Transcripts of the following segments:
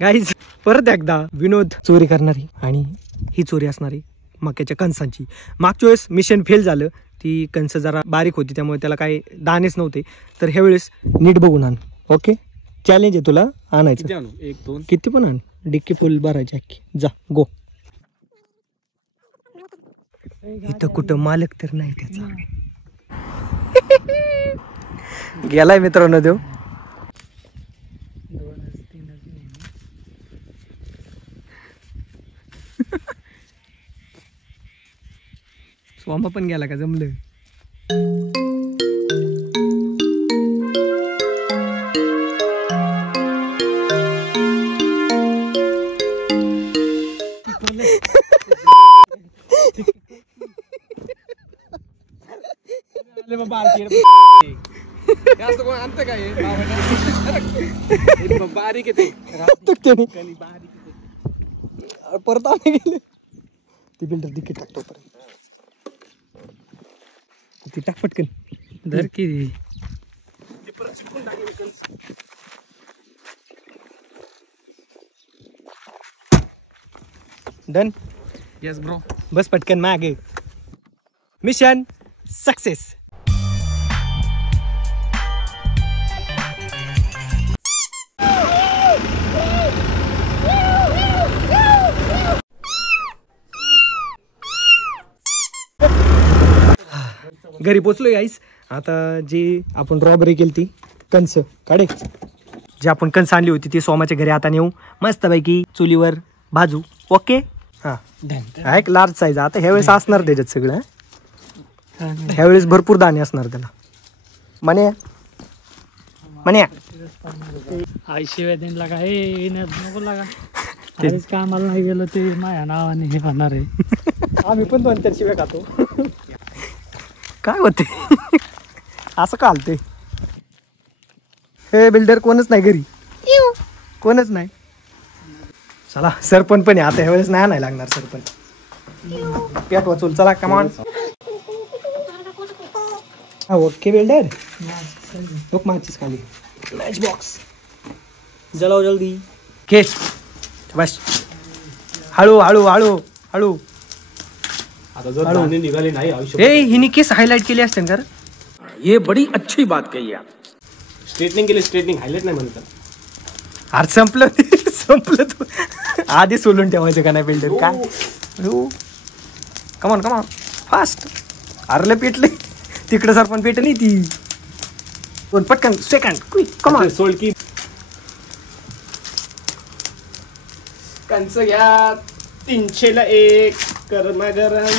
Guys परत एकदा विनोद चोरी करणारी आणि ही चोरी असणारी मक्याच्या कणसांची. मागच्या वेळेस मिशन फेल झालं, ती कणस जरा बारीक होती त्यामुळे त्याला काही दाणेच नव्हते. तर ह्या वेळेस नीट बघून आण. ओके, चॅलेंज आहे तुला आणायचं. 1-2 किती पण आण, डिक्की फुल भरायची अख्खी. जा गो. इथं कुठं मालक तर नाही त्याचा. गेलाय मित्रांनो देव. स्वामा पण गेला का जमलं. बारीक येते परत आले गेले. ती बिल्डर तिकीट टाकतो परत. ती टाक पटकन. धर की डन. Yes bro. बस पटकन मागे. Mission success. घरी पोचलोय गाईस. आता जी आपण रॉबरी केली ती कणस काढे, जी आपण कणस आणली होती ती सोमाच्या घरी आता नेऊ मस्तपैकी चुलीवर भाजू. ओके. हा एक लार्ज साईज. आता ह्यावेळेस असणार त्याच्यात सगळं. ह्यावेळेस भरपूर दाणे असणार त्याला. म्हणे आई शिवाय देईन लागा. हे नको लागा. तेच कामाला नाही गेलं ते माझ्या नावाने हे होणार आहे. आम्ही पण 2-4 शिव्या खातो. काय होते असं का हालते. हे बिल्डर कोणच नाही घरी, कोणच नाही. चला सरपंच पण आहे आता ह्यावेळेस. नाही आणायला लागणार सरपंच. पेट वाचूल. चला कमान. Okay builder. लोक माचीस खाली मॅच बॉक्स जलाव जल्दी. केस बस. हळू हळू हळू हळू. निघाले नाही हिने केस हायलाइट केले असते ना. ये बड़ी अच्छी बात कही आप. स्ट्रेटनिंग केली. स्ट्रेटनिंग हायलाइट नाही म्हणतात. अरे संपलं तू आधी सोलून ठेवायचं का नाही बिल्डर. काय कमान कमान फास्ट. अरले पेटले तिकडे सर पण पेटली ती. दोन पटकन सेकंड क्विक कमान. सोड की कंच घ्या. 300ला 1 गरमा गरम.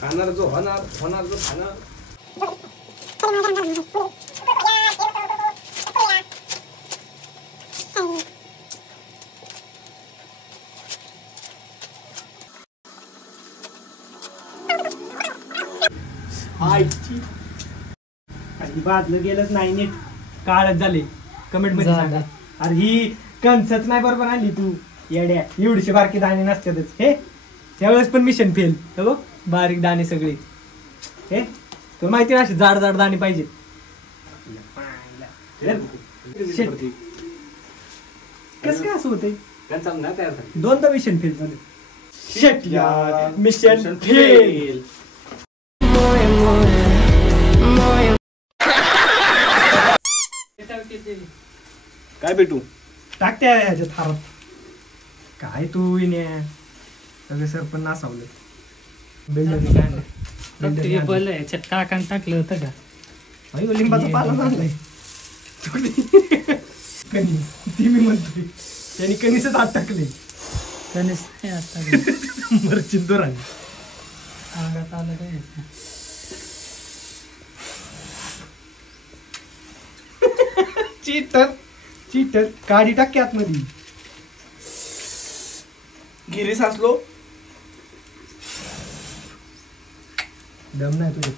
खाणार जो होणार, होणार जो खाणार. बाजलं गेलंच नाही नीट. काळच झाले. कमेंट मध्ये सांगा. अरे ही कणसच नाही बरोबर आणली तू येड्या. एवढीशी बारकी दाणे नसतातच. हे त्यावेळेस पण मिशन फेल. बघ बारीक दाणे सगळे. हे तुला माहिती ना असे जाड जाड दाणे पाहिजे. कस काय असं होतंय. दोनदा मिशन फेल झालं. Mission fail. काय भेटू टाकत्या ह्याच्यात हारात. काय तू सगळे सरपंच नासावलं. बिल्डर काय नाही. ह्याच्यात काकान टाकलं होतं का. लिंबाचा पाला आणलाय. कणीस ती मी म्हणतोय. त्यांनी कणीसच आत टाकले. गणेश नाही आता मरचिंदोर आली. अंगात आलं काय. चीटर काढी टाक आतमध्ये. गिरी साचलो. दम नाही तुझे.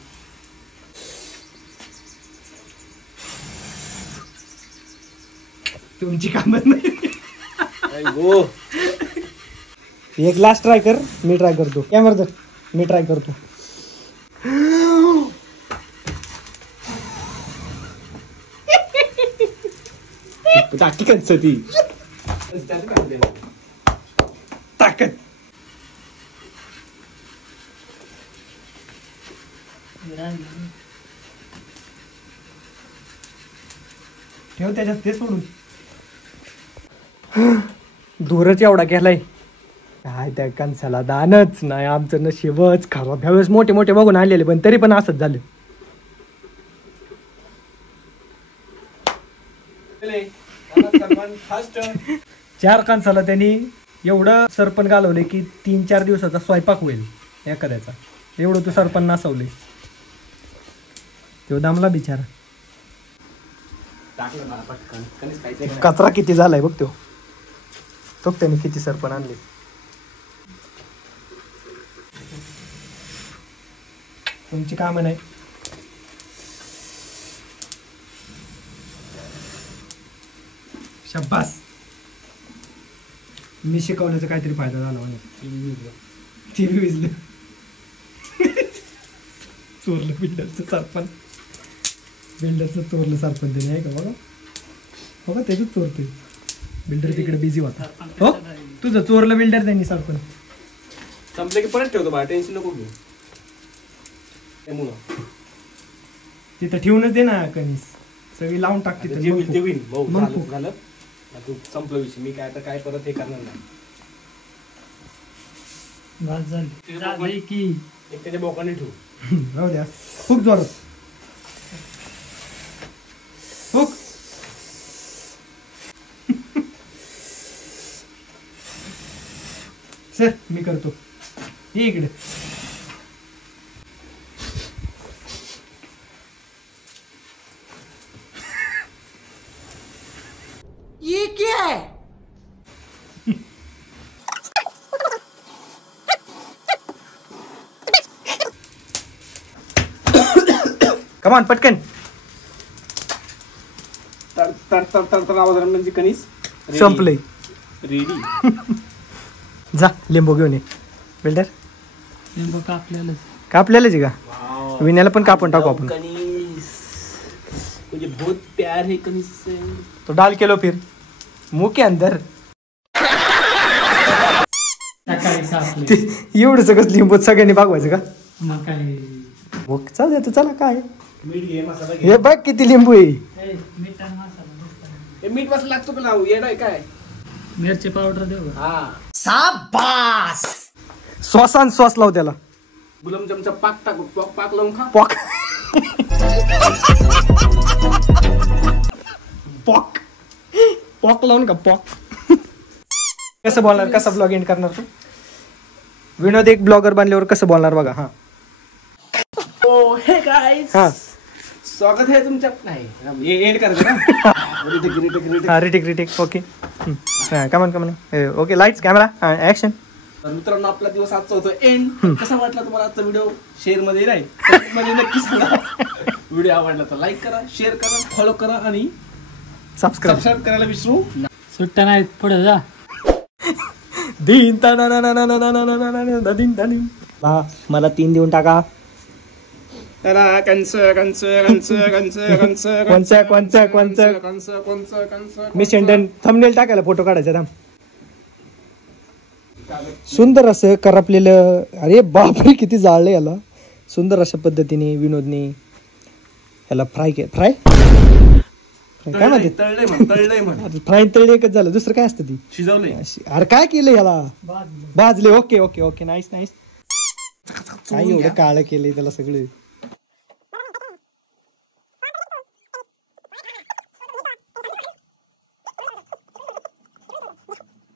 तुमची कामच नाही. एक लास्ट ट्राय कर. मी ट्राय करतो. कॅमेरा मी ट्राय करतो. टाकी कंच ती ताकद ठेव त्याच्यात ते सोडून दूरच एवढा गेलाय काय त्या कणसाला दानच नाही आमचं नशीबच खराब ह्यावेळेस मोठे मोठे बघून आलेले पण तरी पण असंच झालं चार कणसाला त्यांनी एवढं सरपण घालवले की 3-4 दिवसाचा स्वयंपाक होईल एखाद्याचा एवढं तू सरपण नासवले तो दमला बिचारा कचरा किती झालाय बघ तो त्यांनी किती सरपण आणले तुमची कामं नाही शाबास मी शिकवण्याचा काहीतरी फायदा झाला म्हणे टीव्ही विजलं चोरलं बिल्डरचं सरपण बिल्डरचं चोरलं सरपण त्याने आहे का बघा त्याच चोरतोय बिल्डर तिकडे बिझी होता हो तुझं चोरलं बिल्डर त्यांनी सरपण संपलं की परत ठेवतो बा टेन्शन नको घेऊ तिथं ठेवूनच दे ना कणीस सगळी लावून टाकते जे होईल ते होईल भाऊ मग झालं खूप. झालं तू संपलं विषय मी काय आता काय परत हे करणार नाही बस झाली झालंय की एक त्याच्या बोकाने ठेवू राहू द्या खूप जोरात हुक सर मी करतो ये इकडे ये क्या है? कमान पटकन तर तर तर तर तर आवाज म्हणजे कणीस संपलंय रेडी जा लिंबू घेऊन ये बिल्डर लिंबू कापलेलंच कापलेलंच आहे का विण्याला पण कापून टाकू आपण कणीस मुझे बहुत प्यार है कणीस से तो डाल केलो फिर मुंह के अंदर सकाळी सापले ते एवढं सगळं लिंबू सगळ्यांनी भागवायचं का मग काय मग चाल द्या चला काय मीठ घे मसाला घे हे बघ किती लिंबू आहे ए, मीठ आणि मसाला मस्त आहे. हे मीठ मसाला लागतो का लावू येणार काय मिरची पावडर देऊ का? हा सॉसान सॉस लाव त्याला गुलाबजामचा पाक टाकू पाक लावून खा पॉक पॉक पॉक लावून का पॉक कसं बोलणार कसा ब्लॉग एंड करणार तू विनोद एक ब्लॉगर बनल्यावर कसं बोलणार बघा हा ओ हे गाइस हा स्वागत है तुमच्या नाही ये एंड करायचं ना रिटेक हा रिटेक ओके कमन ओके लाईट्स कॅमेरा ऍक्शन तर मित्रांनो आपला दिवस आजचा होतो एंड कसा वाटला तुम्हाला आजचा व्हिडिओ शेअर मध्ये नाही मध्ये नक्की सांगा व्हिडिओ आवडला तर लाईक करा शेअर करा फॉलो करा आणि सबस्क्राईब सबस्क्राईब करायला विसरू सुट्ट्या नाहीत पुढे जा दिन मला 3 देऊन टाका त्याला कंच कंच कंच कंच कंच कोणचं मी सेंडन थंबनेल टाकायला फोटो काढायचा थांब सुंदर असं करपलेलं अरे बापरे किती जाळलं याला सुंदर अशा पद्धतीने विनोदने याला फ्राय काय म्हणते तळलंय म्हण फ्राय तळले एकच झालं दुसरं काय असतं ती शिजवलंय अरे काय केलं याला भाजले ओके नाईस काय एवढं काळं केलंय त्याला सगळे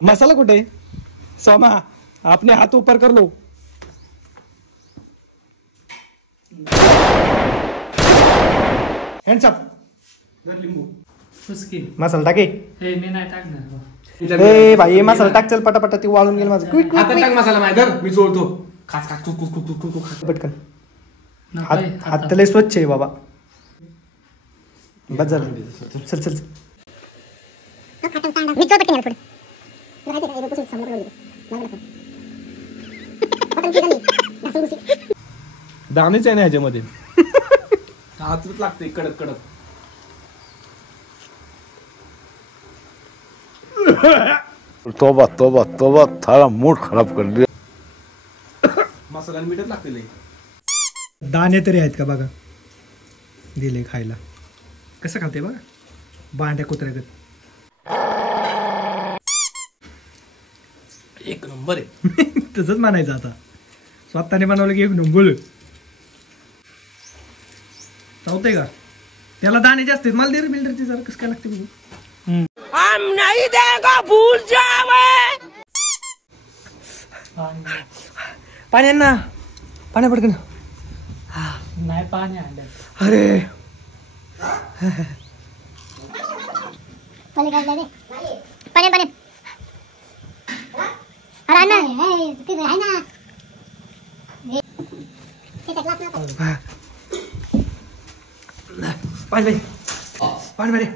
मसाला कुठे सोमा आपने हाथ ऊपर कर लो हँड्स अप फुसकी मसाला टाके हे मी नाही टाकणार ए भाई मसाला टाक चल पटापटा ती वाळून गेल माझं क्विक हातात टाक मसाला माहिती मी जोडतो खास खास कुक पटकन नको आहे, हात लय स्वच्छ आहे बाबा बस झालं चल दाणेच आहे ना ह्याच्यामध्ये हातच लागते कडक कडक तोबा तोबा तोबा थारा मूड खराब कर दिया. मसाला आणि मीठच लागते लई. दाणे तरी आहेत का बघा, दिले खायला. कसं खाते बघा, बांड्या कुत्र्यागत. एक नंबर आहे. तसंच म्हणायचं आता, स्वतःने बनवलं की एक नंबर. चावतंय का? त्याला दाणे जास्त आहेत. मला दे रे बिल्डरची जरा, कसं काय लागते बघू. पाणी आण ना, पाण्या पडकन. नाही पाणी आणलं. अरे पाणी पाणी अरे ना तिथे आहे ना पाणी बाई, पाणी बाई.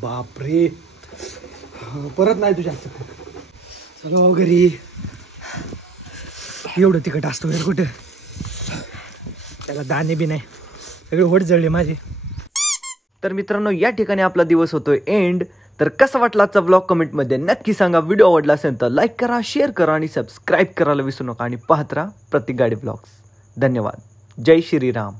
बापरे, परत नाही तुझ्या हातचं. चलो घरी. एवढं तिखट असतो यार कुठं, त्याला दाणे बी नाही, सगळे होट जळले माझे. तर मित्रांनो, या ठिकाणी आपला दिवस होतोय एंड. तर कसा वाटला आजचा ब्लॉग कमेंटमध्ये नक्की सांगा. व्हिडिओ आवडला असेल तर लाईक करा, शेअर करा आणि सबस्क्राईब करायला विसरू नका. आणि पाहत राहा प्रत्येक गाडी ब्लॉग्स. धन्यवाद. जय श्रीराम.